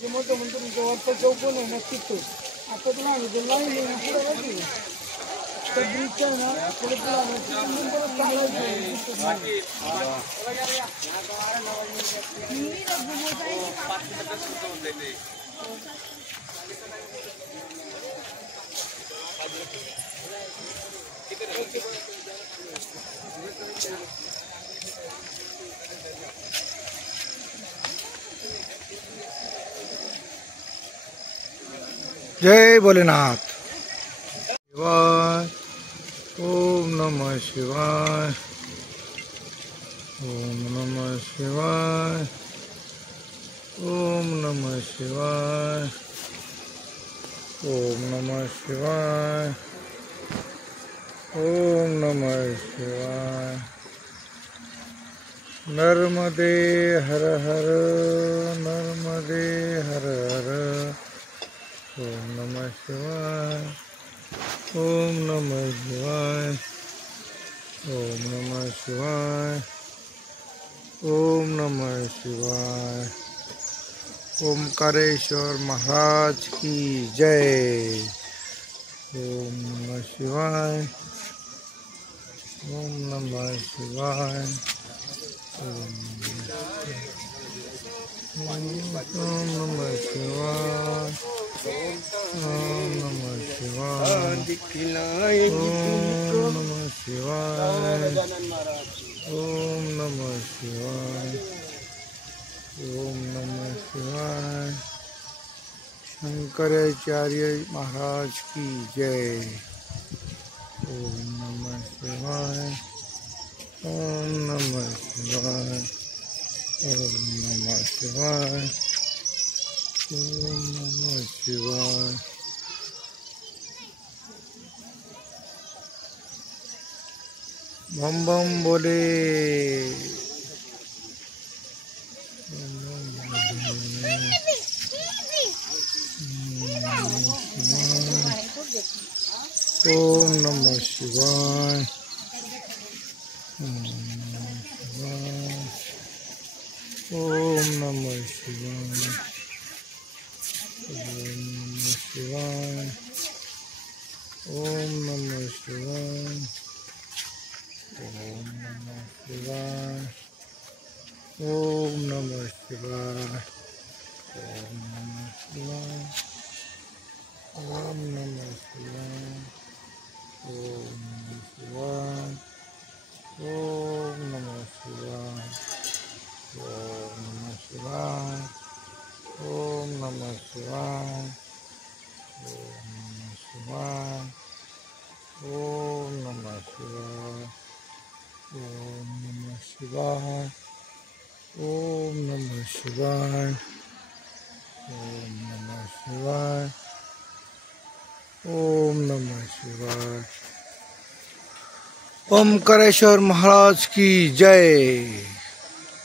जे मोठं म्हणतो तुमचं वरचं चौकोन आहे ना तिथं आता तुला लाईन आहे ना पुढे राहते तर ब्रिजचं आहे ना पुढे तुला नंबर जय भोलेनाथ। शिवाय ओम नमः शिवाय ओम नमः शिवाय ओम नमः शिवाय ओम नमः शिवाय ओम नमः शिवाय। नर्मदे हर हर नर्मदे हर हर ओम नमः शिवाय ओम नमः शिवाय ओम नमः शिवाय ओम नमः शिवाय। ओमकारेश्वर महाराज की जय। ओम नमः शिवाय ओम नमः शिवाय ओम नमः शिवाय ओम नमः शिवाय ओम नमः शिवाय ओम नमः शिवाय ओम नमः शिवाय। शंकराचार्य महाराज की जय। ओम नमः शिवाय ओम नमः शिवाय ओम नमः शिवाय ओम नमः शिवाय। बम बम बोले ओम नमः शिवाय ओम नमः शिवाय ओम नमः शिवाय ओम नमः शिवाय ओम नमः शिवाय ओम नमः शिवाय ओम नमः शिवाय ओम नमः शिवाय ओम नमः शिवाय ओम नमः शिवाय ओम नमः शिवाय ओम नमः शिवाय ओम नमः शिवाय ओम नमः शिवाय ओम नमः शिवाय। ओमकारेश्वर महाराज की जय।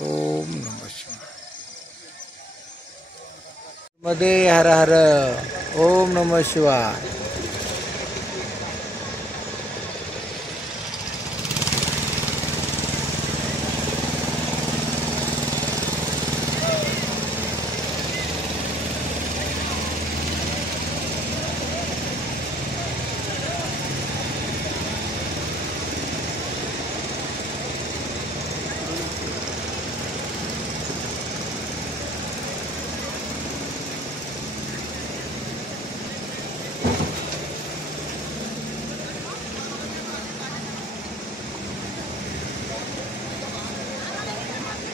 ओम नमः शिवाय। नर्मदे हर हर ओम नमः शिवाय।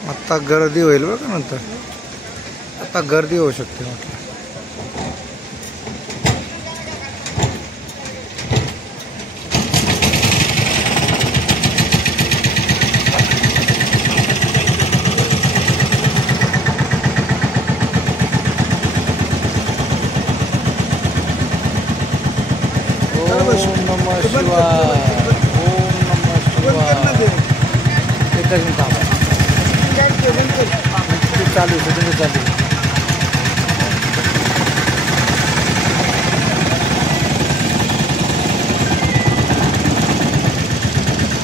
आता गर्दी होईल बघा नंतर आता गर्दी होऊ शकते म्हटलं। ओम नमः शिवाय ओम नमः शिवाय। चालू चालू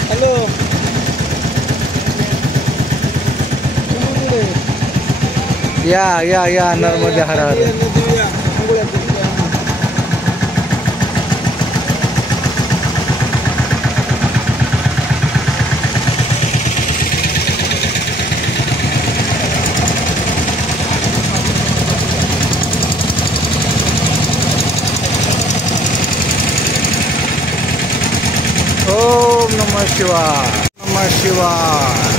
हेलो या नर्मदे हर हर. ओम नमः शिवाय. नमः शिवाय.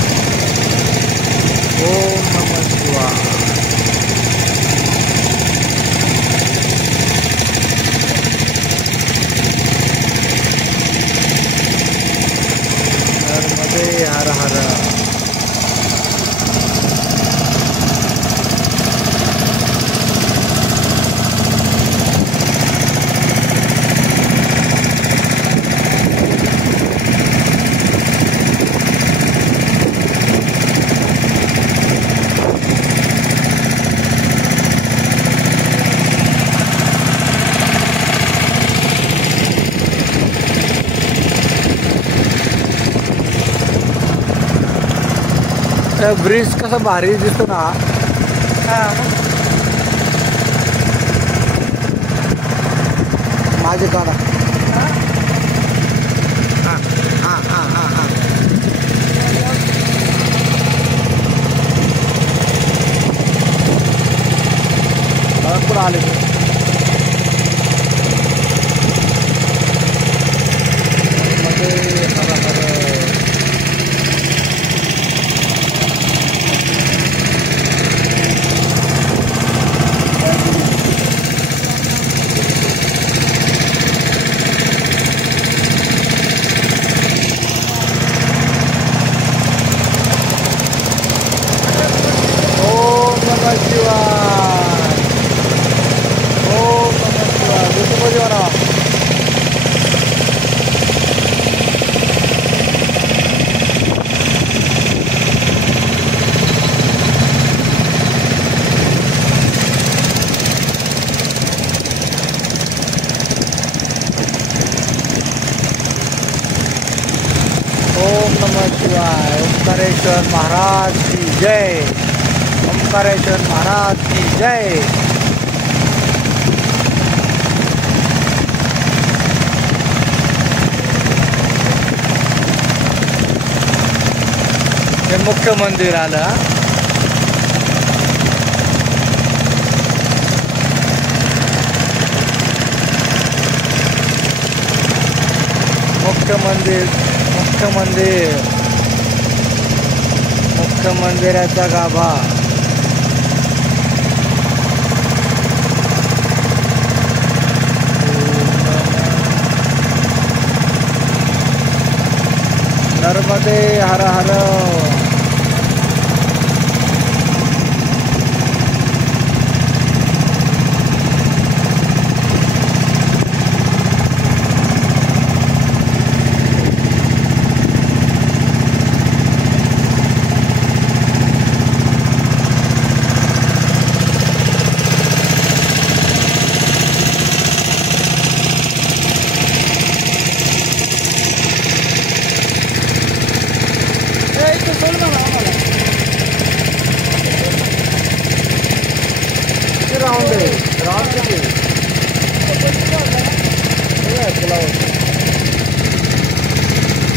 ओम नमः शिवाय. नर्मदे हर हर. ब्रिज कसा भारी दिसतो ना. माझे काढा. भरपूर आले. ओम नमः शिवाय. ओंकारेश्वर महाराज की जय. ओंकारेश्वर महाराज की जय. हे मुख्य मंदिर आलं. मुख्य मंदिराचा गाभा. नर्मदे हर हर.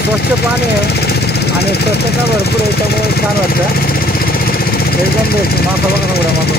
स्वच्छ पाणी आहे आणि स्वच्छता भरपूर आहे त्यामुळे छान वाटतं. एकदम बेस्ट. मासा बघा ना एवढा मासा.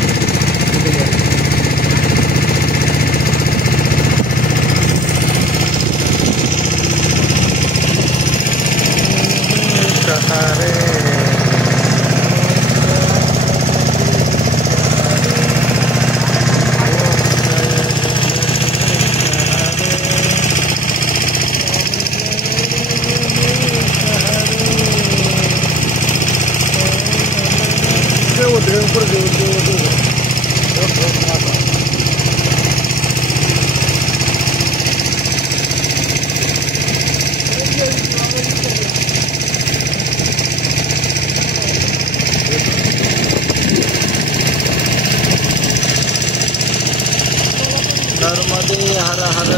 नर्मदे हर हर.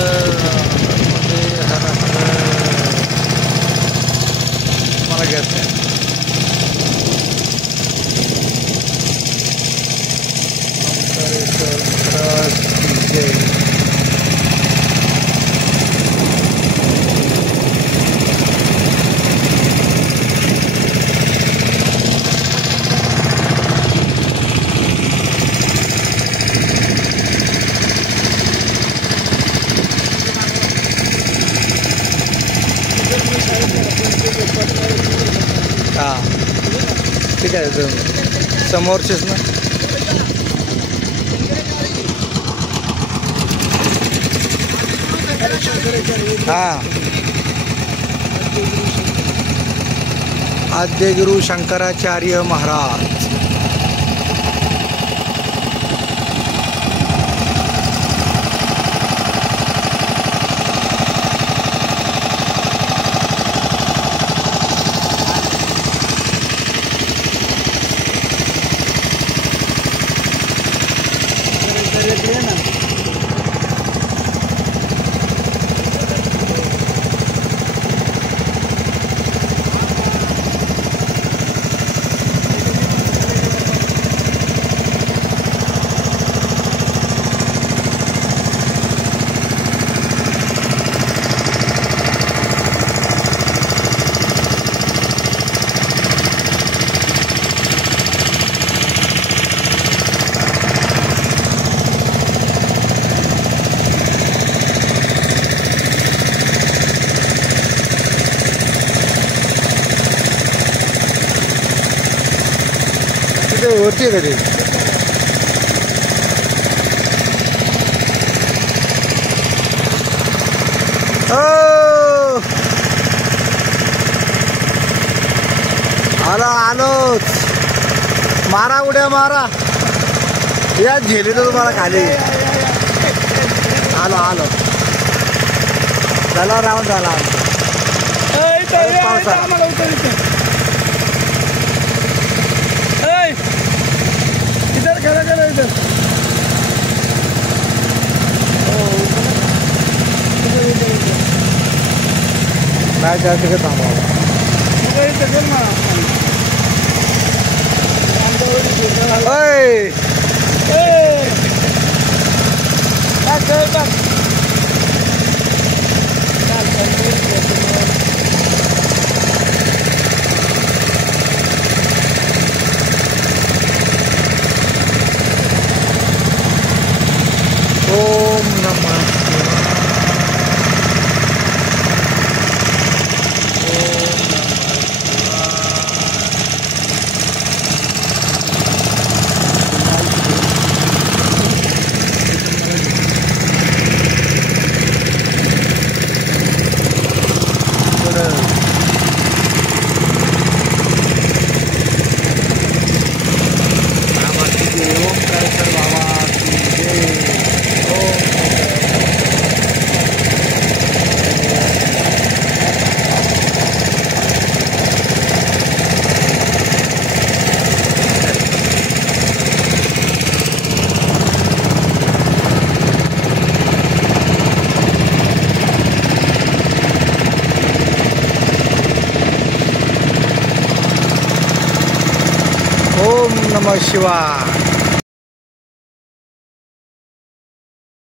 नर्मदे हर हर. मला घ्यायचं. इथं समोरचेच ना. हा आद्यगुरु शंकराचार्य महाराज. वरती आहे का ते? आलोच. मारा उड्या मारा. या झेली तर तुम्हाला खाली. आलो झाला राऊंड झाला. खरं खरं इथं नाही त्या तिकडे थांबवा. इथं कर ना. ओम नमः ओम नमः शिवाय.